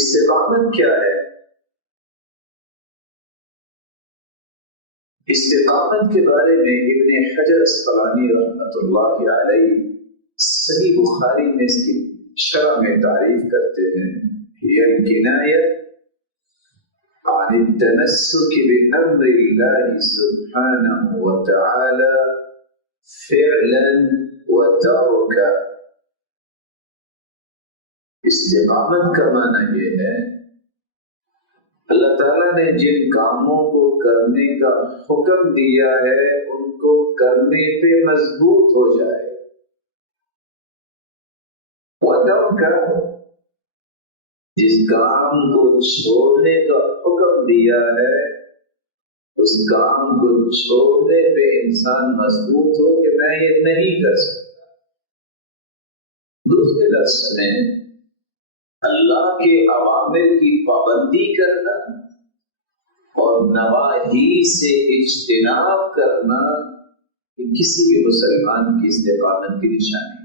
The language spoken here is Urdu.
استقامت کیا ہے؟ استقامت کے بارے میں ابن حجر اسقلانی رحمۃ اللہ علیہ صحیح بخاری میں اس کی شرح میں تعریف کرتے ہیں، یہ الکنایہ عن التمسك بأمر الله سبحانه وتعالى فعلا وتركا۔ استقامت کا معنی یہ ہے اللہ تعالیٰ نے جن کاموں کو کرنے کا حکم دیا ہے ان کو کرنے پہ مضبوط ہو جائے، وَتَرْكَ جس کام کو چھوڑنے کا حکم دیا ہے اس کام کو چھوڑنے پہ انسان مضبوط ہو کہ میں یہ نہیں کر سکتا۔ دوسرے لفظ میں اللہ کے اوامر کی پابندی کرنا اور نواہی سے اجتناب کرنا یہ کسی بھی مسلمان کی استقامت کی نشانی ہے۔